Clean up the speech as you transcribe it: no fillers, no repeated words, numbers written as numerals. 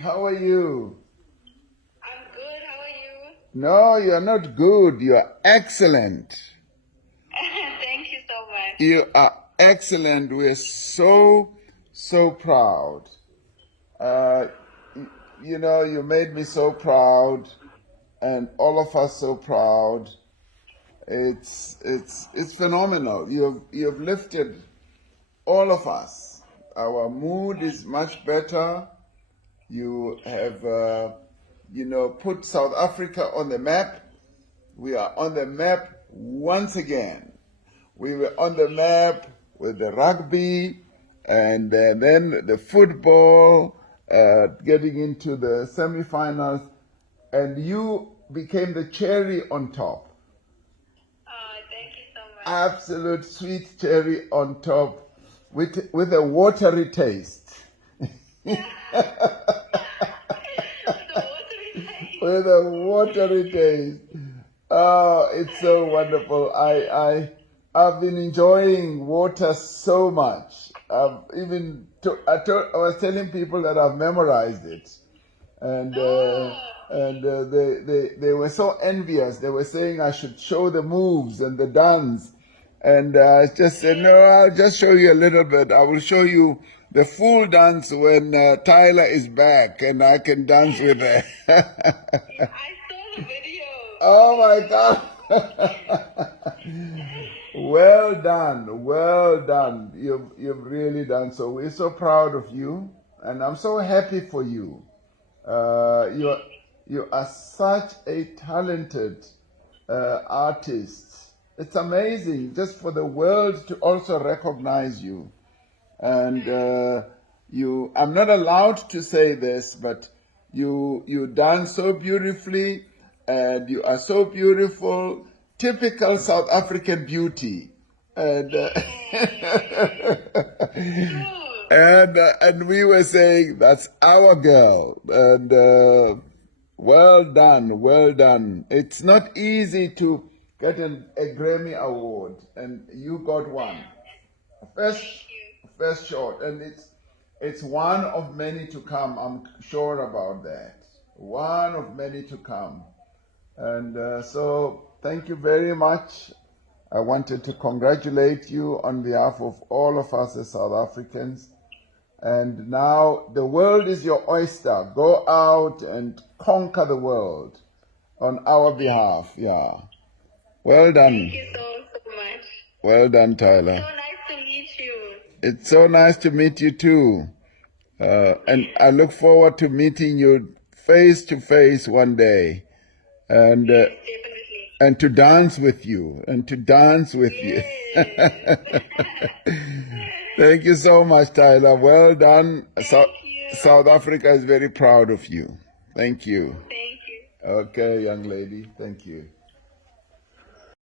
How are you? I'm good. How are you? No, you are not good. You are excellent. Thank you so much. You are excellent. We're so proud. Uh, you made me so proud, and all of us so proud. It's phenomenal. You've lifted all of us. Our mood is much better. You have, put South Africa on the map. We are on the map once again. We were on the map with the rugby and then the football, getting into the semifinals, and you became the cherry on top. Thank you so much. Absolute sweet cherry on top with a watery taste. With a watery taste. Oh, it's so wonderful. I've been enjoying water so much. I was telling people that I've memorized it, and they were so envious. They were saying I should show the moves and the dance, and I just said, no, I'll just show you a little bit. I will show you the full dance when uTyla is back, and I can dance with her. I saw the video. Oh my God. Well done, well done. You've really done so. We're so proud of you, and I'm so happy for you. You are such a talented artist. It's amazing just for the world to also recognize you. And I'm not allowed to say this, but you dance so beautifully, and you are so beautiful, typical South African beauty. And and we were saying that's our girl. And well done, well done. It's not easy to get a Grammy award, and you got one. First shot, and it's one of many to come. I'm sure about that. One of many to come. And so thank you very much. I wanted to congratulate you on behalf of all of us as South Africans. And now the world is your oyster. Go out and conquer the world on our behalf. Yeah. Well done. Thank you so much. Well done, uTyla. So nice to meet you. It's so nice to meet you too. And I look forward to meeting you face to face one day. And Yes, definitely. and to dance with you. Yes. Thank you so much, uTyla. Well done. Thank you. South Africa is very proud of you. Thank you. Thank you. Okay, young lady. Thank you.